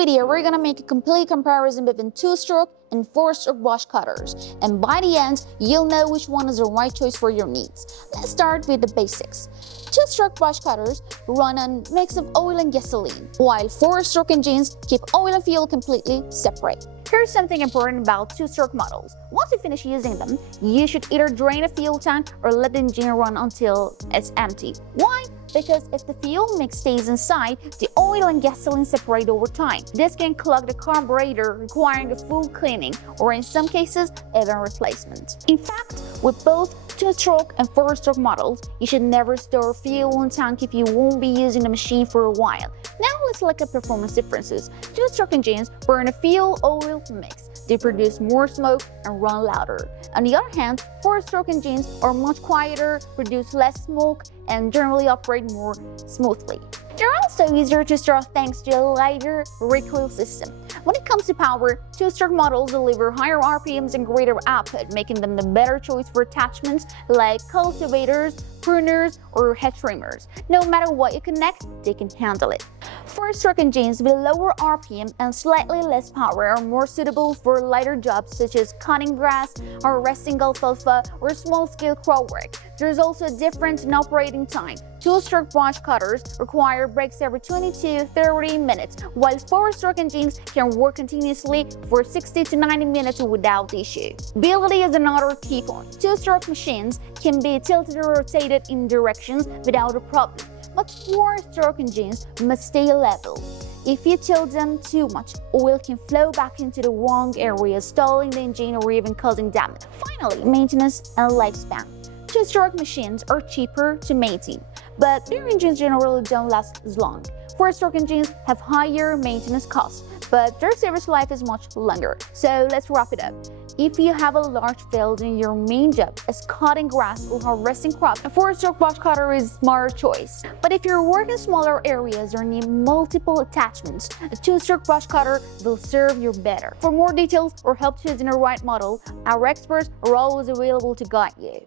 video, we're gonna make a complete comparison between two-stroke and four-stroke brush cutters. And by the end, you'll know which one is the right choice for your needs. Let's start with the basics. Two-stroke brush cutters run on a mix of oil and gasoline, while four-stroke engines keep oil and fuel completely separate. Here's something important about two-stroke models. Once you finish using them, you should either drain a fuel tank or let the engine run until it's empty. Why? Because if the fuel mix stays inside, the oil and gasoline separate over time. This can clog the carburetor, requiring a full cleaning, or in some cases, even replacement. In fact, with both two-stroke and four-stroke models, you should never store fuel in tank if you won't be using the machine for a while. Now let's look at performance differences. Two-stroke engines burn a fuel-oil mix. They produce more smoke and run louder. On the other hand, four-stroke engines are much quieter, produce less smoke, and generally operate more smoothly. They're also easier to start thanks to a lighter recoil system. When it comes to power, two-stroke models deliver higher RPMs and greater output, making them the better choice for attachments like cultivators, pruners, or hedge trimmers. No matter what you connect, they can handle it. Four-stroke engines with lower RPM and slightly less power are more suitable for lighter jobs such as cutting grass, harvesting alfalfa, or small-scale crop work. There's also a difference in operating time. Two-stroke brush cutters require breaks every 20 to 30 minutes, while four-stroke engines can work continuously for 60 to 90 minutes without issue. Stability is another key point. Two-stroke machines can be tilted or rotated in directions without a problem, but four-stroke engines must stay level. If you tilt them too much, oil can flow back into the wrong area, stalling the engine or even causing damage. Finally, maintenance and lifespan. Two-stroke machines are cheaper to maintain, but their engines generally don't last as long. Four-stroke engines have higher maintenance costs, but their service life is much longer. So let's wrap it up. If you have a large field and your main job is cutting grass or harvesting crops, a four-stroke brush cutter is a smarter choice. But if you're working smaller areas or need multiple attachments, a two-stroke brush cutter will serve you better. For more details or help choosing the right model, our experts are always available to guide you.